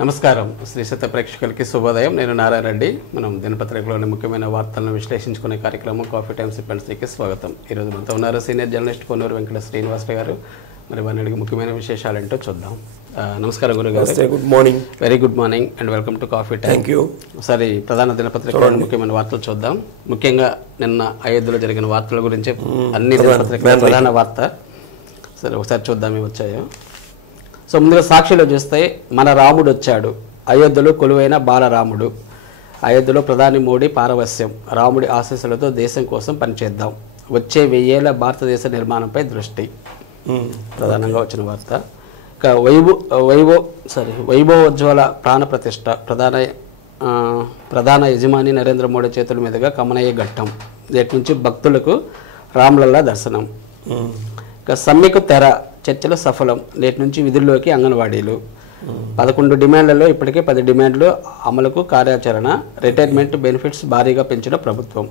నమస్కారం శ్రీ సత్య ప్రేక్షకులకి శుభోదయం. నేను నారాయణ రెడ్డి. మనం దినపత్రికలోని ముఖ్యమైన వార్తలను విశ్లేషించుకునే కార్యక్రమం కాఫీ టైమ్ సిప్ అండ్ టీకి స్వాగతం. ఈరోజు మనతో ఉన్నారు సీనియర్ జర్నలిస్ట్ పొన్నూరు వెంకట శ్రీనివాసరావు గారు. మరి వారికి ముఖ్యమైన విశేషాలు ఏంటో చూద్దాం. నమస్కారం గురుగారు. Good morning. Very good morning and welcome to coffee time. Thank you. ఒకసారి ప్రధాన దినపత్రికలోని ముఖ్యమైన వార్తలు చూద్దాం. ముఖ్యంగా నిన్న అయోధ్యలో జరిగిన వార్తల గురించి అన్ని దినపత్రికల ప్రధాన వార్త సరే ఒకసారి చూద్దాం ఏమి వచ్చాయో. సో ముందుగా సాక్షిలో చూస్తే మన రాముడు వచ్చాడు, అయోధ్యలో కొలువైన బాలరాముడు, అయోధ్యలో ప్రధాని మోడీ పారవస్యం, రాముడి ఆశీస్సులతో దేశం కోసం పనిచేద్దాం, వచ్చే 1000 ఏళ్ల భారతదేశ నిర్మాణంపై దృష్టి ప్రధానంగా వచ్చిన వార్త. ఇక వైభవోజ్వల ప్రాణ ప్రతిష్ట, ప్రధాన యజమాని నరేంద్ర మోడీ చేతుల మీదుగా కమనయ్య ఘట్టం, నేటి నుంచి భక్తులకు రామ్లల్లా దర్శనం. ఇక సమ్మెకు తెర, చర్చలు సఫలం, నేటి నుంచి విధుల్లోకి అంగన్వాడీలు, 11 డిమాండ్లలో ఇప్పటికే 10 డిమాండ్లు అమలుకు కార్యాచరణ, రిటైర్మెంట్ బెనిఫిట్స్ భారీగా పెంచిన ప్రభుత్వం.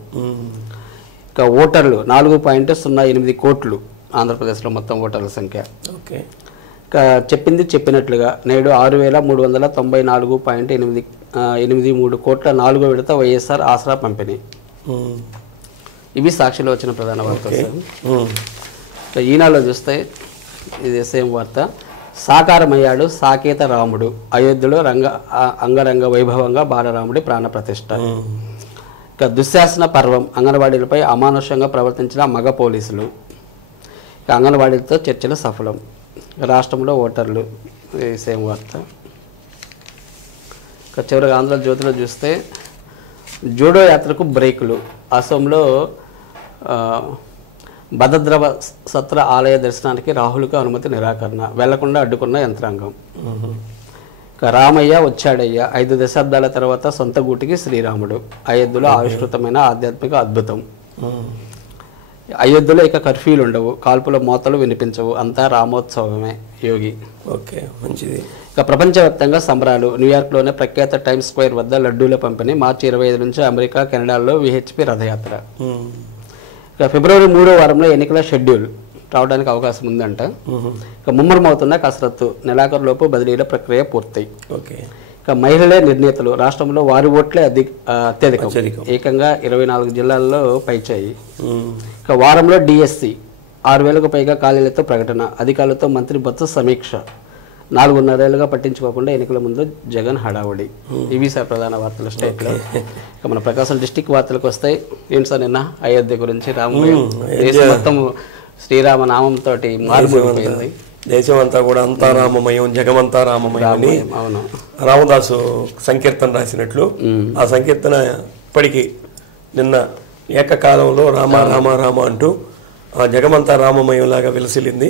ఇక ఓటర్లు 4.08 కోట్లు ఆంధ్రప్రదేశ్లో మొత్తం ఓటర్ల సంఖ్య. ఇక చెప్పింది చెప్పినట్లుగా నేడు 6394.83 కోట్ల 4వ విడత వైఎస్ఆర్ ఆసరా పంపిణీ. ఇవి సాక్షిలో వచ్చిన ప్రధాన వార్తలు. ఈనాడులో చూస్తే ఇది సేమ్ వార్త. సాకారమయ్యాడు సాకేత రాముడు, అయోధ్యలో అంగరంగ వైభవంగా బాలరాముడి ప్రాణప్రతిష్ఠ. ఇక దుశ్శాసన పర్వం, అంగన్వాడీలపై అమానుషంగా ప్రవర్తించిన మగ పోలీసులు, ఇక అంగన్వాడీలతో చర్చలు సఫలం, రాష్ట్రంలో ఓటర్లు, ఇది సేమ్ వార్త. ఇక చివరిగా ఆంధ్రజ్యోతిలో చూస్తే జూడో యాత్రకు బ్రేకులు, అసోంలో భద్రద్రవ సత్ర ఆలయ దర్శనానికి రాహుల్కు అనుమతి నిరాకరణ, వెళ్లకుండా అడ్డుకున్న యంత్రాంగం. ఇక రామయ్య వచ్చాడయ్య, 5 దశాబ్దాల తర్వాత సొంత గూటికి శ్రీరాముడు, అయోధ్యలో ఆవిష్కృతమైన ఆధ్యాత్మిక అద్భుతం. అయోధ్యలో ఇక కర్ఫ్యూలు ఉండవు, కాల్పుల మోతలు వినిపించవు, అంతా రామోత్సవమే యోగి. ఓకే, మంచిది. ఇక ప్రపంచవ్యాప్తంగా సంబరాలు, న్యూయార్క్లోనే ప్రఖ్యాత టైమ్స్ స్క్వేర్ వద్ద లడ్డూల పంపిణీ, మార్చి 25 నుంచి అమెరికా కెనడాలో విహెచ్పి రథయాత్ర. ఇక ఫిబ్రవరి 3వ వారంలో ఎన్నికల షెడ్యూల్ రావడానికి అవకాశం ఉందంట. ఇక ముమ్మరమవుతున్న కసరత్తు, నెలాఖరులోపు బదిలీల ప్రక్రియ పూర్తి. ఇక మహిళలే నిర్ణేతలు, రాష్ట్రంలో వారి ఓట్లే అత్యధికం, ఏకంగా 24 జిల్లాల్లో పైచేయి. ఇక వారంలో డిఎస్సి 6000కు పైగా ఖాళీలతో ప్రకటన, అధికారులతో మంత్రి బొత్స సమీక్ష, 4.5 ఏళ్లుగా పట్టించుకోకుండా ఎన్నికల ముందు జగన్ హడావుడి. ఇవి సార్ ప్రధాన వార్తలు స్టేట్లో. ఇక మన ప్రకాశం డిస్టిక్ వార్తలకు వస్తాయి. ఏంటి సార్ నిన్న అయోధ్య గురించి, రామమయం దేశం మొత్తం శ్రీరామ నామంతో మారుమోగిపోయింది. దేశం అంతా కూడా అంతా రామమయం, జగమంతా రామమయం అని రామదాసు సంకీర్తన రాసినట్లు ఆ సంకీర్తన ఇప్పటికీ నిన్న ఏకకాలంలో రామ రామ రామ అంటూ ఆ జగమంతా రామమయం లాగా విలసిల్లింది.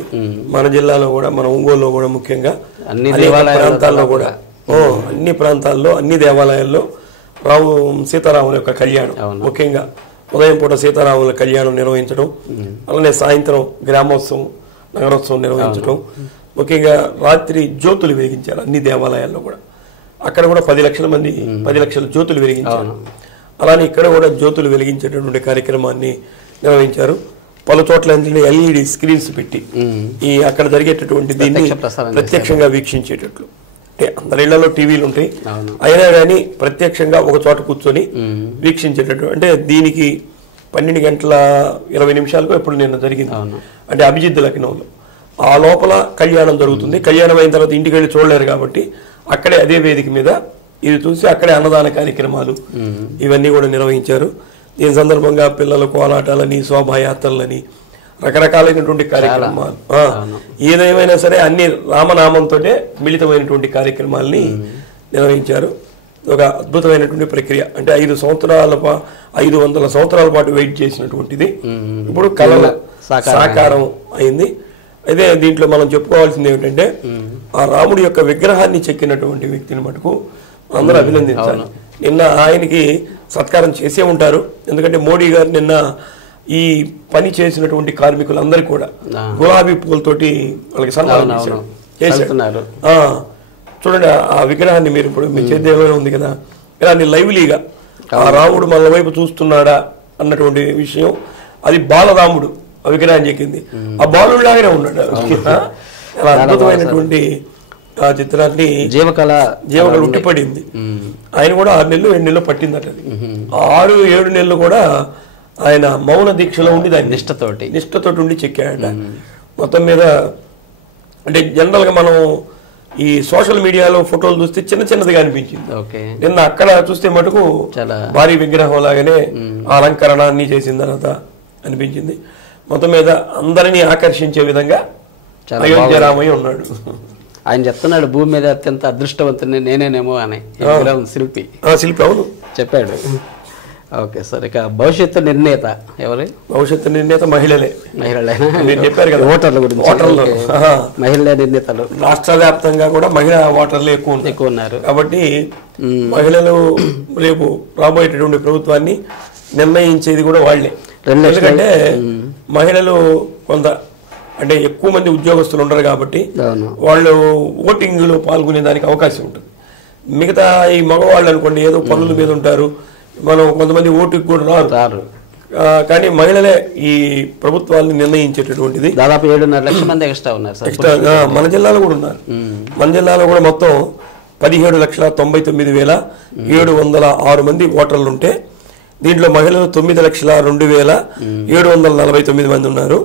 మన జిల్లాలో కూడా, మన ఒంగోలులో కూడా ముఖ్యంగా అన్ని ప్రాంతాల్లో కూడా అన్ని ప్రాంతాల్లో అన్ని దేవాలయాల్లో సీతారాముల యొక్క కళ్యాణం, ముఖ్యంగా ఉదయం పూట సీతారాముల కళ్యాణం నిర్వహించడం, అలానే సాయంత్రం గ్రామోత్సవం నగరోత్సవం నిర్వహించడం, ముఖ్యంగా రాత్రి జ్యోతులు వెలిగించారు అన్ని దేవాలయాల్లో కూడా. అక్కడ కూడా 10 లక్షల మంది 10 లక్షల జ్యోతులు వెలిగించారు. అలానే ఇక్కడ కూడా జ్యోతులు వెలిగించేటటువంటి కార్యక్రమాన్ని నిర్వహించారు. పలు చోట్ల ఎల్ఈడి స్క్రీన్స్ పెట్టి ఈ అక్కడ జరిగేటటువంటి దీన్ని ప్రత్యక్షంగా వీక్షించేటట్లు. అందరి ఇళ్లలో టీవీలు ఉంటాయి, అయినా కానీ ప్రత్యక్షంగా ఒక చోట కూర్చొని వీక్షించేటట్టు. అంటే దీనికి 12:20 ఎప్పుడు నిన్న జరిగింది. అంటే అభిజిత్ లక్నోలో ఆ లోపల కళ్యాణం జరుగుతుంది. కళ్యాణం అయిన తర్వాత ఇంటికి వెళ్ళి చూడలేరు కాబట్టి అక్కడే అదే వేదిక మీద ఇది చూసి అక్కడే అన్నదాన కార్యక్రమాలు ఇవన్నీ కూడా నిర్వహించారు. దీని సందర్భంగా పిల్లల కోలాటాలని, శోభాయాత్రలని, రకరకాలైనటువంటి కార్యక్రమాలు, ఏదేమైనా సరే అన్ని రామనామంతో మిళితమైనటువంటి కార్యక్రమాలని నిర్వహించారు. ఒక అద్భుతమైనటువంటి ప్రక్రియ. అంటే 500 సంవత్సరాల పాటు వెయిట్ చేసినటువంటిది ఇప్పుడు కళల సాకారం అయింది. అయితే దీంట్లో మనం చెప్పుకోవాల్సింది ఏమిటంటే ఆ రాముడి యొక్క విగ్రహాన్ని చెక్కినటువంటి వ్యక్తిని మటుకు అందరూ అభినందించాలి. నిన్న ఆయనకి సత్కారం చేసే ఉంటారు. ఎందుకంటే మోడీ గారు నిన్న ఈ పని చేసినటువంటి కార్మికులందరూ కూడా గులాబీ పూలతోటి వాళ్ళకి సన్మానం చేశారు. చూడండి ఆ విగ్రహాన్ని మీరు ఇప్పుడు మీ చేతిలోనే ఉంది కదా, ఇలాంటి లైవ్లీగా ఆ రాముడు మన వైపు చూస్తున్నాడా అన్నటువంటి విషయం, అది బాలరాముడు ఆ విగ్రహం చెక్కింది. ఆ బాలుడిలాగానే ఉన్నాడు. అలా అద్భుతమైనటువంటి ఆ చిత్రాన్ని జీవకళ ఉట్టిపడింది. ఆయన కూడా 6 నెలలు 7 నెలలు పట్టిందట. 6-7 నెలలు కూడా ఆయన మౌన దీక్షలో ఉండి దాన్ని నిష్ఠతోటి ఉండి చెక్కాడట. మొత్తం మీద అంటే జనరల్ గా మనం ఈ సోషల్ మీడియాలో ఫోటోలు చూస్తే చిన్నదిగా అనిపించింది. నిన్న అక్కడ చూస్తే మటుకు భారీ విగ్రహం లాగానే అలంకరణ అన్ని చేసిన తర్వాత అనిపించింది. మొత్తం మీద అందరినీ ఆకర్షించే విధంగా అయోధ్య రామయ్య ఉన్నాడు. ఆయన చెప్తున్నాడు భూమి మీద అత్యంత అదృష్టవంతుని నేనేనేమో అని. శిల్పి అవును చెప్పాడు. ఓకే సార్, ఇక భవిష్యత్తు నిర్ణేత ఎవరు? భవిష్యత్తు నిర్ణేత మహిళలే. మీరు చెప్పారు కదా ఓటర్ల గురించి. మహిళా నిర్ణేతలు రాష్ట్ర వ్యాప్తంగా కూడా మహిళా ఓటర్లు ఎక్కువ ఉన్నారు. కాబట్టి మహిళలు రేపు రాబోయేటటువంటి ప్రభుత్వాన్ని నిర్ణయించేది కూడా వాళ్లే. ఎందుకంటే మహిళలు కొంత అంటే ఎక్కువ మంది ఉద్యోగస్తులు ఉండరు కాబట్టి వాళ్ళు ఓటింగ్ లో పాల్గొనే దానికి అవకాశం ఉంటుంది. మిగతా ఈ మగవాళ్ళు అనుకోండి ఏదో పనుల మీద ఉంటారు, మనం కొంతమంది ఓటుకు కూడా రారు. కానీ మహిళలే ఈ ప్రభుత్వాన్ని నిర్ణయించేటటువంటిది. దాదాపు 7.5 లక్షల మంది ఎక్స్ట్రా మన జిల్లాలో కూడా ఉన్నారు. మన జిల్లాలో కూడా మొత్తం 17,99,706 మంది ఓటర్లు ఉంటే దీంట్లో మహిళలు 9,02,749 మంది ఉన్నారు.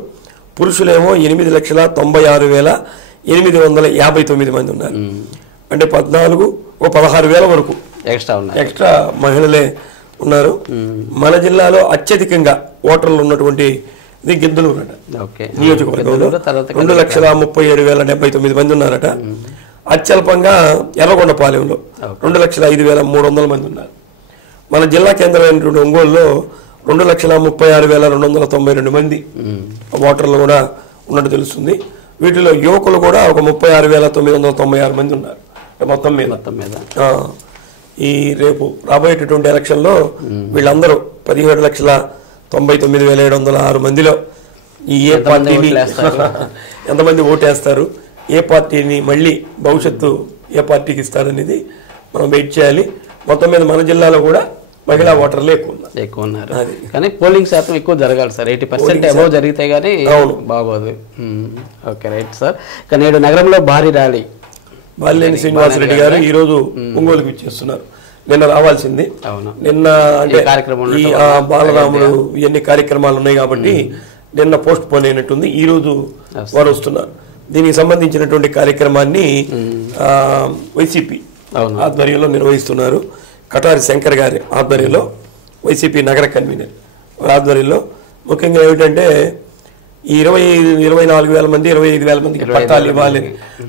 పురుషులేమో 8,96,859 మంది ఉన్నారు. అంటే 14-16,000 వరకు ఎక్స్ట్రా మహిళలే ఉన్నారు. మన జిల్లాలో అత్యధికంగా ఓటర్లు ఉన్నటువంటి గిద్దలూరు నియోజకవర్గంలో 2,37,079 మంది ఉన్నారట. అత్యల్పంగా ఎర్రగొండపాలెంలో 2,05,300 మంది ఉన్నారు. మన జిల్లా కేంద్రమైనటువంటి ఒంగోలులో 2,36,292 మంది ఓటర్లు కూడా ఉన్నట్టు తెలుస్తుంది. వీటిలో యువకులు కూడా ఒక 36,996 మంది ఉన్నారు మొత్తం మీద. ఈ రేపు రాబోయేటటువంటి ఎలక్షన్లో వీళ్ళందరూ 17,99,706 మందిలో ఈ ఏ పార్టీని ఎంతమంది ఓటేస్తారు, ఏ పార్టీని మళ్ళీ భవిష్యత్తు ఏ పార్టీకి ఇస్తారనేది మనం వెయిట్ చేయాలి. మొత్తం మీద మన జిల్లాలో కూడా మహిళా ఓటర్లు ఎక్కువ ఉన్నారు. కానీ పోలింగ్ శాతం ఎక్కువ జరగాలి సార్. 80% అబౌవ్ జరిగితే గానీ బాగోదు. Okay right sir. కానీ నేడు నగరంలో భారీ ర్యాలీ. బాలినేని శ్రీనివాసరెడ్డి గారు ఈ రోజు ఒంగోలుకి ఇచ్చేస్తున్నారు. నిన్న రావాల్సింది, నిన్న అంటే ఈ బాలరాముడు ఇవన్నీ కార్యక్రమాలు ఉన్నాయి కాబట్టి నిన్న పోస్ట్ పోన్ అయినట్టుంది. ఈ రోజు వారు వస్తున్నారు. దీనికి సంబంధించినటువంటి కార్యక్రమాన్ని వైసీపీ ఆధ్వర్యంలో నిర్వహిస్తున్నారు. కటారి శంకర్ గారి ఆధ్వర్యంలో వైసీపీ నగర కన్వీనర్ ఆధ్వర్యంలో ముఖ్యంగా ఏమిటంటే ఈ 24,000 మంది 25,000 మందికి పట్టాలు ఇవ్వాలి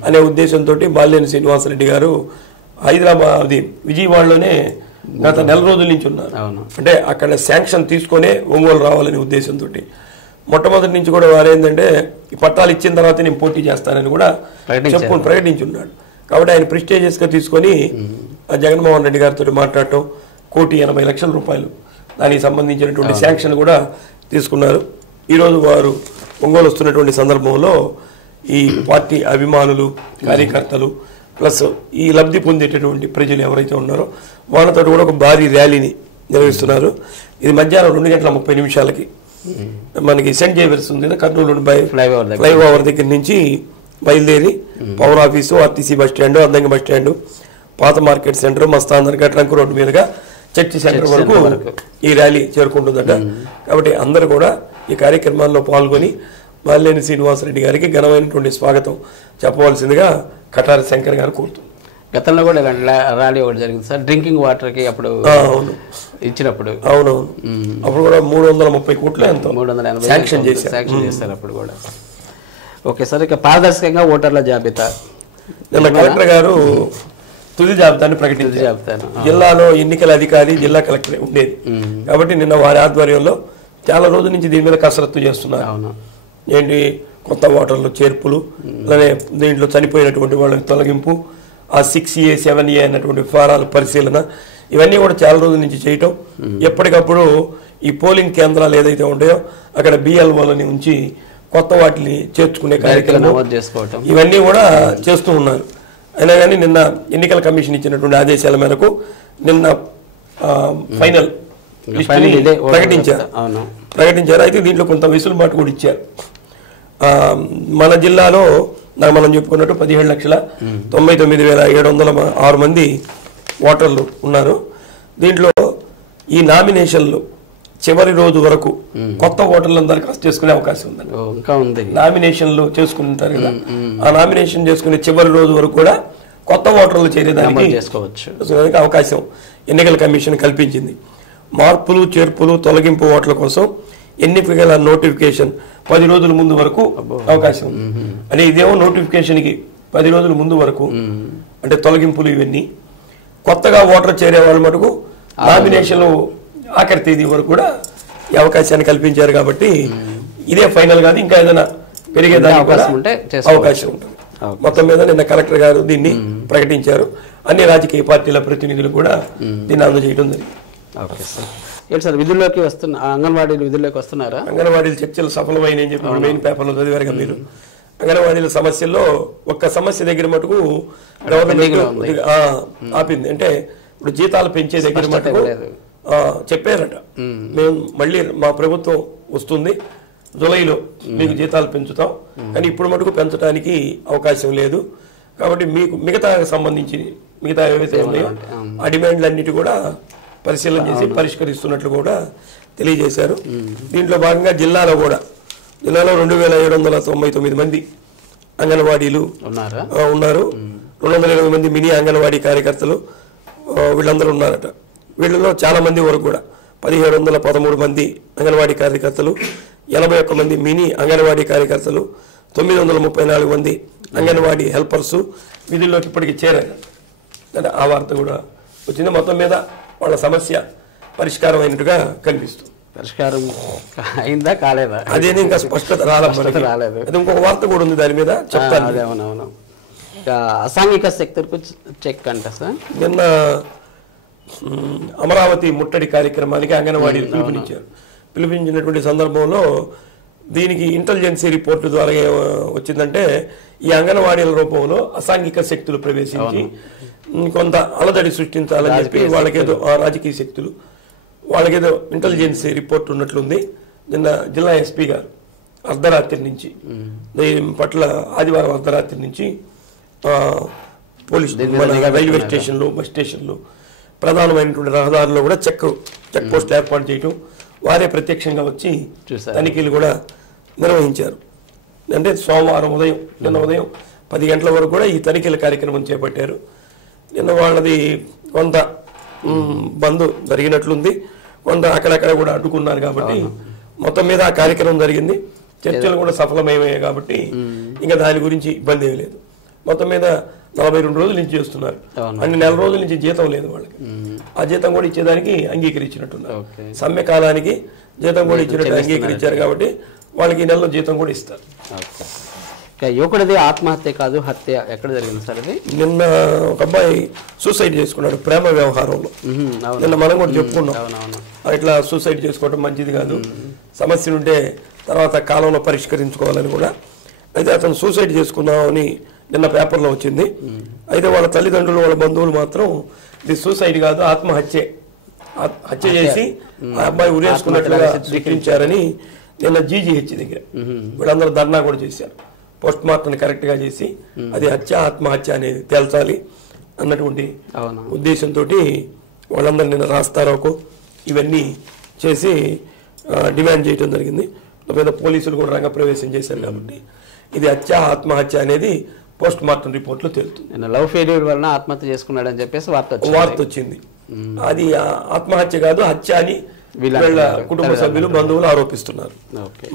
అనే ఉద్దేశంతో బాలినేని శ్రీనివాసరెడ్డి గారు హైదరాబాద్ విజయవాడలోనే గత నెల రోజుల నుంచి ఉన్నారు. అంటే అక్కడ శాంక్షన్ తీసుకునే ఒంగోలు రావాలనే ఉద్దేశంతో మొట్టమొదటి నుంచి కూడా వారు ఏంటంటే ఈ పట్టాలు ఇచ్చిన తర్వాత నేను పోటీ చేస్తానని కూడా ప్రకటించున్నాడు. కాబట్టి ఆయన ప్రెస్టీజియస్ గా తీసుకొని జగన్మోహన్ రెడ్డి గారితో మాట్లాడటం, 1,80,00,000 రూపాయలు దానికి సంబంధించినటువంటి శాంక్షన్ కూడా తీసుకున్నారు. ఈరోజు వారు ఒంగోలు వస్తున్నటువంటి సందర్భంలో ఈ పార్టీ అభిమానులు, కార్యకర్తలు ప్లస్ ఈ లబ్ధి పొందేటటువంటి ప్రజలు ఎవరైతే ఉన్నారో వాళ్ళతో కూడా ఒక భారీ ర్యాలీని నిర్వహిస్తున్నారు. ఇది మధ్యాహ్నం 2:30 మనకి సెంట్ జేవియర్స్ ఉంది కర్నూలు ఫ్లైఓవర్ దగ్గర నుంచి బయలుదేరి power office, RTC bus stand, Addanki bus stand, పాత మార్కెట్ సెంటర్, మస్తాందర్గా ట్రంక్ రోడ్డు మీదుగా చర్చి సెంటర్ వరకు ఈ ర్యాలీ చేరుకుంటుందట. కాబట్టి అందరూ కూడా ఈ కార్యక్రమాల్లో పాల్గొని బాలినేని శ్రీనివాసరెడ్డి గారికి ఘనమైనటువంటి స్వాగతం చెప్పవలసిందిగా కటారి శంకర్ గారు కోరుతున్నారు. గతంలో కూడా ర్యాలీ ఒకటి జరిగింది సార్, డ్రింకింగ్ వాటర్ కి అప్పుడు ఇచ్చినప్పుడు. అవునవును, అప్పుడు కూడా 330 కోట్లు ఎంతో శాంక్షన్ చేశారు అప్పుడు కూడా. ఓకే సార్, ఇక పారదర్శకంగా ఓటర్ల జాబితా నిన్న కలెక్టర్ గారు తుది జాబితాను ప్రకటించారు. జిల్లాలో ఎన్నికల అధికారి జిల్లా కలెక్టర్ ఉండేది కాబట్టి నిన్న వారి ఆధ్వర్యంలో చాలా రోజుల నుంచి దీని మీద కసరత్తు చేస్తున్నారు. ఏంటి కొత్త ఓటర్లు చేర్పులు, అలానే దీంట్లో చనిపోయినటువంటి వాళ్ళకి తొలగింపు, ఆ 6A 7A అన్నటువంటి ఫారాల పరిశీలన, ఇవన్నీ కూడా చాలా రోజుల నుంచి చేయటం. ఎప్పటికప్పుడు ఈ పోలింగ్ కేంద్రాలు ఏదైతే ఉంటాయో అక్కడ BLOలని ఉంచి కొత్త వాటిని చేర్చుకునే కార్యక్రమం ఇవన్నీ కూడా చేస్తూ ఉన్నారు. అయినా కానీ నిన్న ఎన్నికల కమిషన్ ఇచ్చినటువంటి ఆదేశాల మేరకు నిన్న ఫైనల్ ప్రకటించారు. అయితే దీంట్లో కొంత వెసులుబాటు కూడా ఇచ్చారు. మన జిల్లాలో మనం చెప్పుకున్నట్టు 17,99,706 మంది ఓటర్లు ఉన్నారు. దీంట్లో ఈ నామినేషన్లు చివరి రోజు వరకు కొత్త ఓటర్లను దరఖాస్తు చేసుకునే అవకాశం ఉందండి. నామినేషన్లు చేసుకుంటారు కదా, ఆ నామినేషన్ చేసుకునే చివరి రోజు వరకు కూడా కొత్త ఓటర్లు చేరేదానికి అవకాశం ఎన్నికల కమిషన్ కల్పించింది. మార్పులు చేర్పులు తొలగింపు ఓట్ల కోసం ఎన్నికల నోటిఫికేషన్ 10 రోజుల ముందు వరకు అవకాశం ఉంది. అంటే ఇదేమో నోటిఫికేషన్కి 10 రోజుల ముందు వరకు, అంటే తొలగింపులు ఇవన్నీ. కొత్తగా ఓటర్ చేరే వాళ్ళ మటుకు నామినేషన్లు ఆఖరి తేదీ వరకు కూడా ఈ అవకాశాన్ని కల్పించారు. కాబట్టి ఇదే ఫైనల్ కాదు, ఇంకా ఏదైనా పెరిగేదానికి అవకాశం ఉంటుంది. మొత్తం మీద నిన్న కలెక్టర్ గారు దీన్ని ప్రకటించారు. అన్ని రాజకీయ పార్టీల ప్రతినిధులు కూడా దీన్ని అందజేయడం జరిగింది. విధుల్లోకి వస్తున్నా అంగన్వాడీలు విధుల్లోకి వస్తున్నారా? అంగన్వాడీలు చర్చలు సఫలమైన చెప్పి మెయిన్ పేపర్లో చదివారు కదా మీరు. అంగన్వాడీల సమస్యల్లో ఒక్క సమస్య దగ్గర మటుకు గవర్నమెంట్ ఆపింది. అంటే ఇప్పుడు జీతాలు పెంచే దగ్గర మటుకు చెప్పారట, మేము మళ్ళీ మా ప్రభుత్వం వస్తుంది జూలైలో మీకు జీతాలు పెంచుతాం, కానీ ఇప్పుడు మటుకు పెంచడానికి అవకాశం లేదు. కాబట్టి మీకు మిగతా సంబంధించి మిగతా ఏవైతే ఉన్నాయో ఆ డిమాండ్లన్నిటి కూడా పరిశీలన చేసి పరిష్కరిస్తున్నట్లు కూడా తెలియజేశారు. దీంట్లో భాగంగా జిల్లాలో 2,799 మంది అంగన్వాడీలు ఉన్నారు. 220 మంది మినీ అంగన్వాడీ కార్యకర్తలు వీళ్ళందరూ ఉన్నారట. వీళ్ళలో చాలా మంది వరకు కూడా 1,713 మంది అంగన్వాడీ కార్యకర్తలు, 81 మంది మినీ అంగన్వాడీ కార్యకర్తలు, 934 మంది అంగన్వాడీ హెల్పర్స్ విధుల్లోకి ఇప్పటికి చేరారు. అంటే ఆ వార్త కూడా వచ్చింది. మొత్తం మీద వాళ్ళ సమస్య పరిష్కారం అయినట్టుగా కనిపిస్తుంది. పరిష్కారం అయిందా కాలేదా అదేది ఇంకా స్పష్టత రాలేదు. అది ఇంకొక వార్త కూడా ఉంది దాని మీద చెప్తాను. అవునవును. అసాంఘిక శక్తులకు చెక్ అంట సార్. నిన్న అమరావతి ముట్టడి కార్యక్రమానికి అంగన్వాడీలు పిలుపునిచ్చినటువంటి సందర్భంలో దీనికి ఇంటెలిజెన్సీ రిపోర్టు ద్వారా వచ్చిందంటే ఈ అంగన్వాడీల రూపంలో అసాంఘిక శక్తులు ప్రవేశించి కొంత అలజడి సృష్టించాలని చెప్పి వాళ్ళకేదో రాజకీయ శక్తులు వాళ్ళకేదో ఇంటెలిజెన్సీ రిపోర్ట్ ఉన్నట్లుంది. నిన్న జిల్లా ఎస్పీ గారు అర్ధరాత్రి నుంచి దీని పట్ల ఆదివారం అర్ధరాత్రి నుంచి పోలీసు రైల్వే స్టేషన్లు బస్ స్టేషన్లు ప్రధానమైనటువంటి రహదారుల్లో కూడా చెక్ పోస్టులు ఏర్పాటు చేయటం, వారే ప్రత్యక్షంగా వచ్చి తనిఖీలు కూడా నిర్వహించారు. అంటే సోమవారం నిన్న ఉదయం 10 గంటల వరకు కూడా ఈ తనిఖీల కార్యక్రమం చేపట్టారు. నిన్న వాళ్ళది కొంత బంద్ జరిగినట్లుంది, కొంత అక్కడక్కడ కూడా అడ్డుకున్నారు. కాబట్టి మొత్తం మీద ఆ కార్యక్రమం జరిగింది. చర్చలు కూడా సఫలమయ్యాయి కాబట్టి ఇంకా దాని గురించి ఇబ్బంది ఏమీ లేదు. మొత్తం మీద 42 రోజుల నుంచి చేస్తున్నారు. అన్ని నెల రోజుల నుంచి జీతం లేదు వాళ్ళకి. ఆ జీతం కూడా ఇచ్చేదానికి అంగీకరించినట్టున్నారు. సమ్మె కాలానికి జీతం కూడా ఇచ్చినట్టు అంగీకరించారు కాబట్టి వాళ్ళకి ఈ నెలలో జీతం కూడా ఇస్తారు. యువకుడిది ఆత్మహత్య కాదు హత్య ఎక్కడ జరిగింది సార్? అది నిన్న ఒక అబ్బాయి సూసైడ్ చేసుకున్నాడు ప్రేమ వ్యవహారంలో. నిన్న మనం కూడా చెప్పుకున్నాం ఇట్లా సూసైడ్ చేసుకోవడం మంచిది కాదు, సమస్యలు ఉంటే తర్వాత కాలంలో పరిష్కరించుకోవాలని కూడా. అయితే అతను సూసైడ్ చేసుకున్నామని నిన్న పేపర్లో వచ్చింది. అయితే వాళ్ళ తల్లిదండ్రులు వాళ్ళ బంధువులు మాత్రం ఇది సూసైడ్ కాదు హత్య చేసి ఆ అబ్బాయి ఉరేసుకున్నట్లుగా స్వీకరించారని నిన్న జీజీహెచ్ దగ్గర వీళ్ళందరూ ధర్నా కూడా చేశారు. పోస్ట్ మార్టం కరెక్ట్ గా చేసి అది ఆత్మహత్య అనేది తేల్చాలి అన్నటువంటి ఉద్దేశంతో వాళ్ళందరూ నిన్న రాస్తారోకో ఇవన్నీ చేసి డిమాండ్ చేయడం జరిగింది. మీద పోలీసులు కూడా రంగప్రవేశం చేశారు. కాబట్టి ఇది ఆత్మహత్య అనేది పోస్ట్ మార్టం రిపోర్ట్ లో తేలుతుంది. లవ్ ఫెయిల్యూర్ వలన ఆత్మహత్య చేసుకున్నాడని చెప్పేసి వార్త వచ్చింది. అది ఆత్మహత్య కాదు హత్య అని వీళ్ళ కుటుంబ సభ్యులు బంధువులు ఆరోపిస్తున్నారు.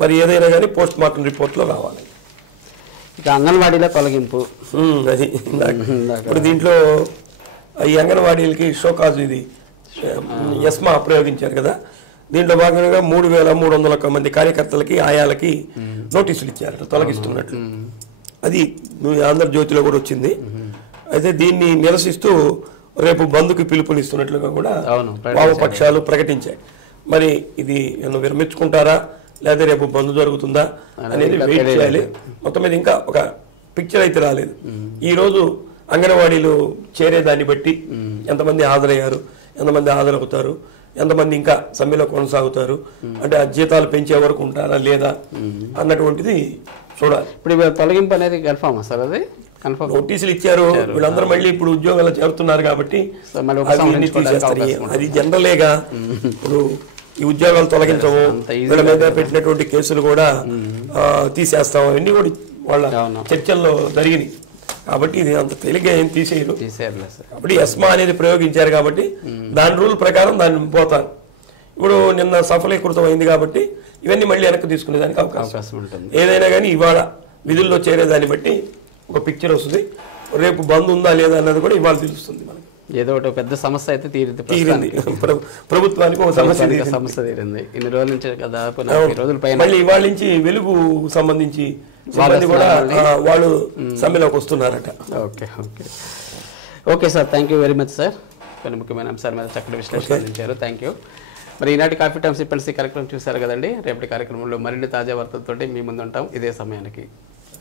మరి ఏదైనా కానీ పోస్ట్ మార్టం రిపోర్ట్ లో రావాలి. ఇక అంగన్వాడీల తొలగింపు అది ఇప్పుడు దీంట్లో ఈ అంగన్వాడీలకి షోకాజు ఇది ఎస్మా ప్రయోగించారు కదా. దీంట్లో భాగంగా 3,301 మంది కార్యకర్తలకి ఆయాలకి నోటీసులు ఇచ్చారు తొలగిస్తున్నట్లు. అది ఆంధ్రజ్యోతిలో కూడా వచ్చింది. అయితే దీన్ని నిరసిస్తూ రేపు బంద్కు పిలుపునిస్తున్నట్లుగా కూడా వామపక్షాలు ప్రకటించాయి. మరి ఇది విరమించుకుంటారా లేదా రేపు బంద్ జరుగుతుందా అనేది వెయిట్ చేయాలి. మొత్తం మీద ఇంకా ఒక పిక్చర్ అయితే రాలేదు. ఈ రోజు అంగన్వాడీలు చేరేదాన్ని బట్టి ఎంతమంది హాజరయ్యారు, ఎంతమంది హాజరవుతారు, ఎంతమంది ఇంకా సమ్మెలో కొనసాగుతారు, అంటే ఆ జీతాలు పెంచే వరకు ఉంటారా లేదా అన్నటువంటిది చూడాలి. ఇప్పుడు తొలగింపు అనేది కన్ఫర్మ్ సార్, అది కన్ఫర్మ్ నోటీసులు ఇచ్చారు, వీళ్ళందరూ మళ్ళీ ఇప్పుడు ఉద్యోగాలు చేరుతున్నారు కాబట్టి అది జనరలేగా. ఇప్పుడు ఈ ఉద్యోగాలు తొలగించము, వీళ్ళ మీద పెట్టినటువంటి కేసులు కూడా తీసేస్తాం, అవన్నీ కూడా వాళ్ళ చర్చల్లో జరిగినాయి. కాబట్టి ఇది అంత తేలిగ్గా ఏం తీసేయరు. కాబట్టి ఎస్మా అనేది ప్రయోగించారు కాబట్టి దాని రూల్ ప్రకారం దాన్ని పోతారు. ఇప్పుడు నిన్న సఫలీకృతం అయింది కాబట్టి ఇవన్నీ మళ్ళీ వెనక్కి తీసుకునేదానికి అవకాశం ఉంటుంది. ఏదైనా కానీ ఇవాళ విధుల్లో చేరేదాన్ని బట్టి ఒక పిక్చర్ వస్తుంది. రేపు బంద్ ఉందా లేదా అన్నది కూడా ఇవాళ తెలుస్తుంది మనకి. ఏదో ఒకటి పెద్ద సమస్య అయితే తీరింది, ప్రభుత్వానికి ఒక సమస్య తీరింది. ఇన్ని రోజుల నుంచి కదా, రోజుల పైన మళ్ళీ ఇవాళ నుంచి వెలుగు సంబంధించి సిబ్బంది కూడా వాళ్ళు సమ్మెలోకి వస్తున్నారట. Okay okay okay sir, thank you very much sir. కొన్ని ముఖ్యమైన అంశాల మీద చక్కటి విశ్లేషణ అందించారు. Thank you. మరి ఈనాటి కాఫీ టైమ్స్ ఇప్పటి కార్యక్రమం చూశారు కదండి. రేపటి కార్యక్రమంలో మరిన్ని తాజా వార్తలతో మీ ముందు ఉంటాం ఇదే సమయానికి.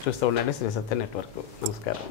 చూస్తూ ఉండండి శ్రీ సత్య నెట్వర్క్. నమస్కారం.